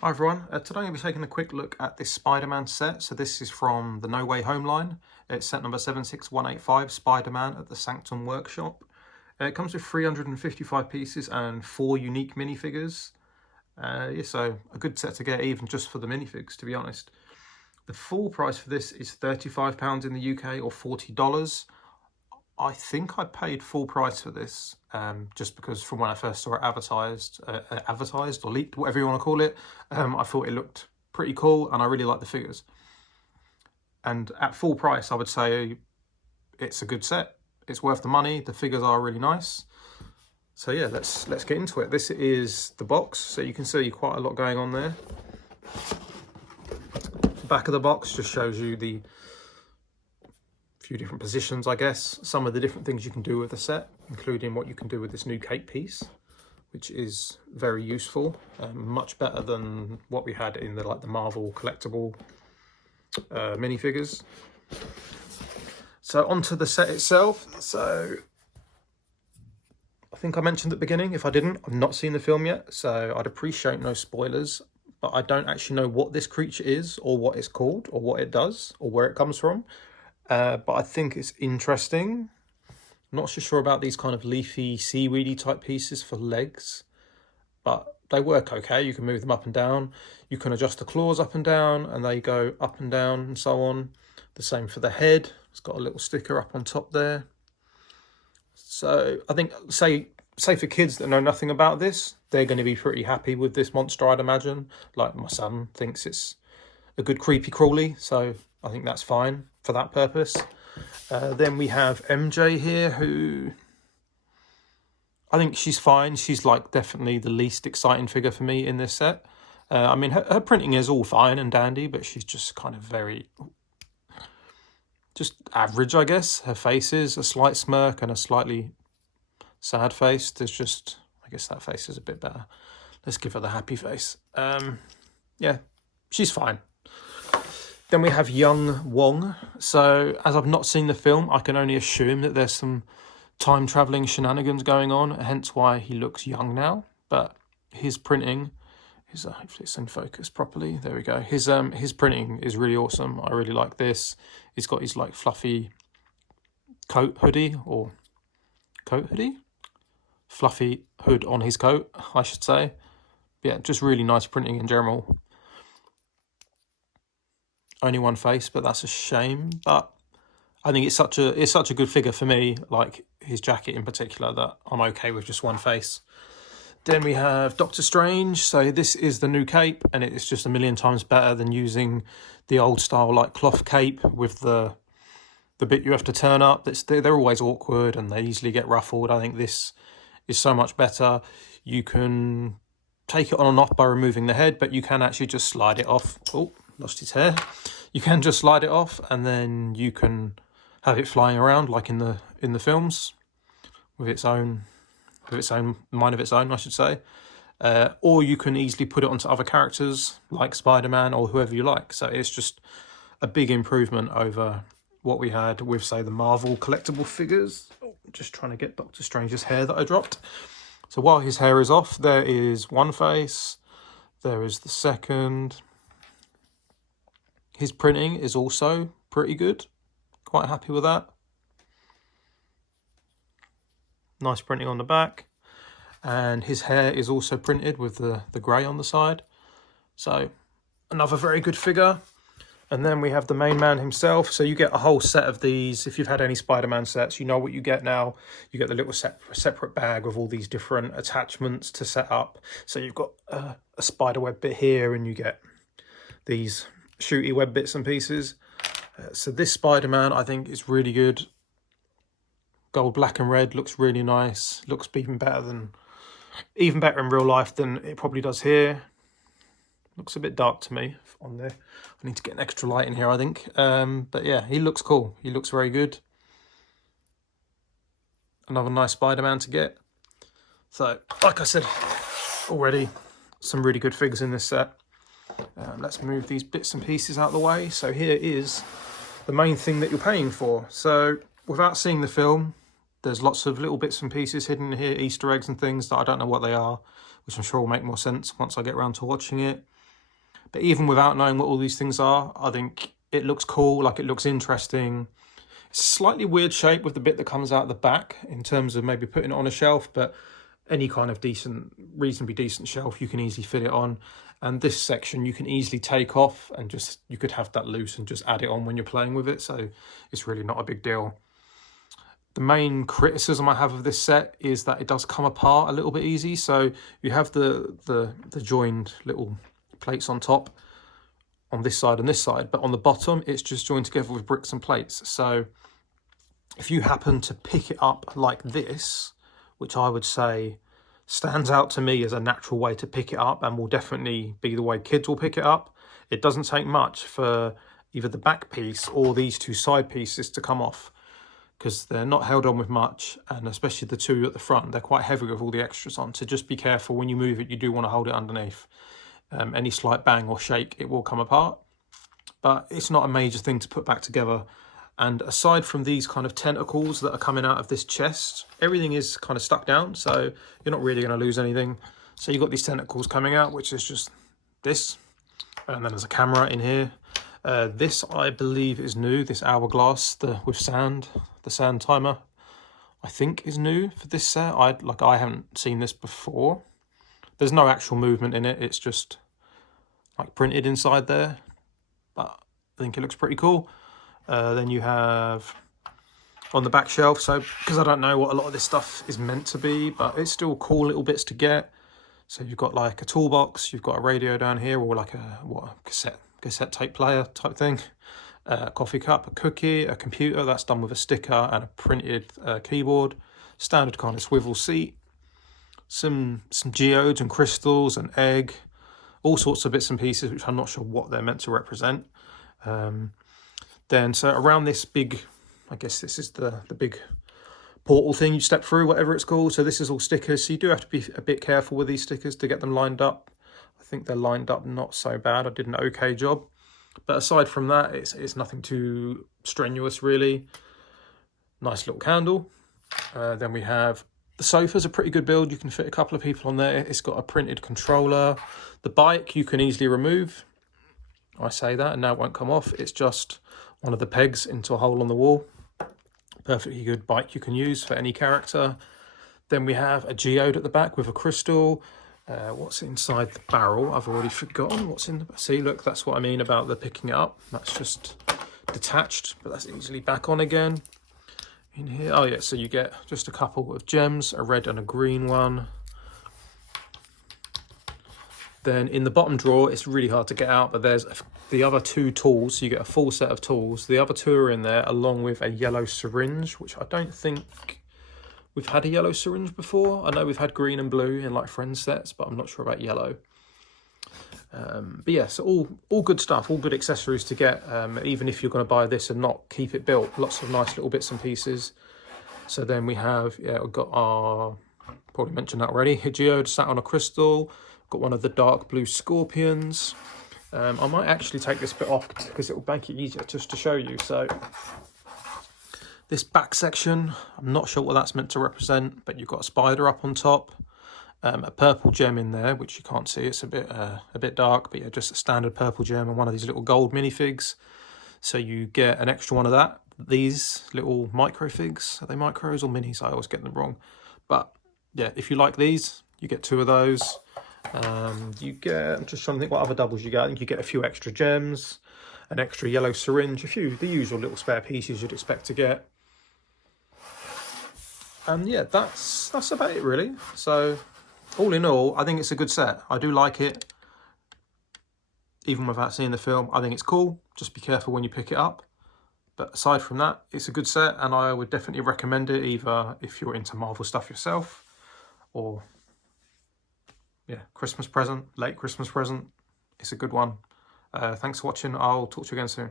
Hi everyone, today I'm going to be taking a quick look at this Spider-Man set. So this is from the No Way Home line. It's set number 76185, Spider-Man at the Sanctum workshop. It comes with 355 pieces and 4 unique minifigures. Yeah, so a good set to get even just for the minifigs, to be honest. The full price for this is £35 in the UK or $40. I think I paid full price for this, just because from when I first saw it advertised or leaked, whatever you want to call it, I thought it looked pretty cool and I really like the figures. And at full price, I would say it's a good set. It's worth the money. The figures are really nice. So yeah, let's get into it. This is the box, so you can see quite a lot going on there. The back of the box just shows you the few different positions, I guess, some of the different things you can do with the set, including what you can do with this new cape piece, which is very useful, much better than what we had in the Marvel collectible minifigures. So onto the set itself. So I think I mentioned at the beginning, if I didn't, I've not seen the film yet, so I'd appreciate no spoilers, but I don't actually know what this creature is or what it's called or what it does or where it comes from. But I think it's interesting. I'm not so sure about these kind of leafy, seaweedy type pieces for legs, but they work okay. You can move them up and down. You can adjust the claws up and down, and they go up and down and so on. The same for the head. It's got a little sticker up on top there. So I think, say for kids that know nothing about this, they're going to be pretty happy with this monster, I'd imagine. Like my son thinks it's a good creepy crawly, so I think that's fine for that purpose. Then we have MJ here, who I think she's fine. She's like definitely the least exciting figure for me in this set. I mean, her printing is all fine and dandy, but she's just kind of just average, I guess. Her face is a slight smirk and a slightly sad face. There's just, I guess that face is a bit better. Let's give her the happy face. Yeah, she's fine. Then we have young Wong. So as I've not seen the film, I can only assume that there's some time traveling shenanigans going on, hence why he looks young now. But his printing is, hopefully it's in focus properly. There we go. His printing is really awesome. I really like this. He's got his like fluffy fluffy hood on his coat, I should say. Yeah, just really nice printing in general. Only one face, but that's a shame. But I think it's such a good figure for me, like his jacket in particular, that I'm okay with just one face. Then we have Doctor Strange. So this is the new cape, and it is just a million times better than using the old style like cloth cape with the bit you have to turn up. They're always awkward and they easily get ruffled. I think this is so much better. You can take it on and off by removing the head, but you can actually just slide it off. Oh, lost his hair. You can just slide it off, and then you can have it flying around like in the films with its own mind of its own, I should say. Or you can easily put it onto other characters like Spider-Man or whoever you like. So it's just a big improvement over what we had with, say, the Marvel collectible figures. Oh, just trying to get Doctor Strange's hair that I dropped. So while his hair is off, there is one face. There is the second. His printing is also pretty good. Quite happy with that. Nice printing on the back. And his hair is also printed with the grey on the side. So another very good figure. And then we have the main man himself. So you get a whole set of these. If you've had any Spider-Man sets, you know what you get now. You get the little separate bag with all these different attachments to set up. So you've got a spider web bit here, and you get these shooty web bits and pieces. So this Spider-Man, I think, is really good. Gold, black and red looks really nice. Looks even better in real life than it probably does here. Looks a bit dark to me on there. I need to get an extra light in here, I think. But yeah, he looks cool. He looks very good. Another nice Spider-Man to get. So, like I said already, some really good figures in this set. Let's move these bits and pieces out of the way. So here is the main thing that you're paying for. So without seeing the film, there's lots of little bits and pieces hidden here, Easter eggs and things that I don't know what they are, which I'm sure will make more sense once I get around to watching it. But even without knowing what all these things are, I think it looks cool, like it looks interesting. It's a slightly weird shape with the bit that comes out the back in terms of maybe putting it on a shelf, but any kind of decent, reasonably decent shelf, you can easily fit it on. And this section you can easily take off and just, you could have that loose and just add it on when you're playing with it. So it's really not a big deal. The main criticism I have of this set is that it does come apart a little bit easy. So you have the joined little plates on top on this side and this side, but on the bottom it's just joined together with bricks and plates. So if you happen to pick it up like this, which I would say stands out to me as a natural way to pick it up and will definitely be the way kids will pick it up, it doesn't take much for either the back piece or these two side pieces to come off, because they're not held on with much, and especially the two at the front, they're quite heavy with all the extras on. So just be careful when you move it, you do want to hold it underneath. Any slight bang or shake, it will come apart, but it's not a major thing to put back together. And aside from these kind of tentacles that are coming out of this chest, everything is kind of stuck down, so you're not really going to lose anything. So you've got these tentacles coming out, which is just this, and then there's a camera in here. This, I believe, is new, this hourglass with sand, the sand timer, I think is new for this set. I haven't seen this before. There's no actual movement in it, it's just like printed inside there, but I think it looks pretty cool. Then you have on the back shelf, so because I don't know what a lot of this stuff is meant to be, but it's still cool little bits to get. So you've got like a toolbox, you've got a radio down here, or like a cassette tape player type thing, a coffee cup, a cookie, a computer that's done with a sticker and a printed keyboard, standard kind of swivel seat, some geodes and crystals, an egg, all sorts of bits and pieces which I'm not sure what they're meant to represent. Then so around this big, I guess this is the big portal thing you step through, whatever it's called. So this is all stickers, so you do have to be a bit careful with these stickers to get them lined up. I think they're lined up not so bad, I did an okay job. But aside from that, it's nothing too strenuous really. Nice little candle. Then we have the sofa's a pretty good build, you can fit a couple of people on there. It's got a printed controller. The bike you can easily remove. I say that and now it won't come off, it's just one of the pegs into a hole on the wall. Perfectly good bike you can use for any character. Then we have a geode at the back with a crystal. What's inside the barrel? I've already forgotten what's in the... See, look, that's what I mean about the picking it up. That's just detached, but that's easily back on again. In here, oh yeah, so you get just a couple of gems, a red and a green one. Then in the bottom drawer, it's really hard to get out, but there's the other two tools, so you get a full set of tools. The other two are in there, along with a yellow syringe, which I don't think we've had a yellow syringe before. I know we've had green and blue in like Friends sets, but I'm not sure about yellow. But yeah, so all good stuff, all good accessories to get, even if you're going to buy this and not keep it built. Lots of nice little bits and pieces. So then we have, yeah, we've got our, probably mentioned that already, a geode sat on a crystal. Got one of the dark blue scorpions. I might actually take this bit off because it will make it easier just to show you. So this back section, I'm not sure what that's meant to represent, but you've got a spider up on top, a purple gem in there, which you can't see. It's a bit dark, but yeah, just a standard purple gem and one of these little gold minifigs. So you get an extra one of that. These little micro figs, are they micros or minis? I always get them wrong. But yeah, if you like these, you get two of those. You get, I'm just trying to think what other doubles you get. I think you get a few extra gems, an extra yellow syringe, the usual little spare pieces you'd expect to get. And yeah, that's about it really. So all in all, I think it's a good set. I do like it, even without seeing the film. I think it's cool. Just be careful when you pick it up. But aside from that, it's a good set, and I would definitely recommend it, either if you're into Marvel stuff yourself, or yeah, Christmas present, late Christmas present. It's a good one. Thanks for watching. I'll talk to you again soon.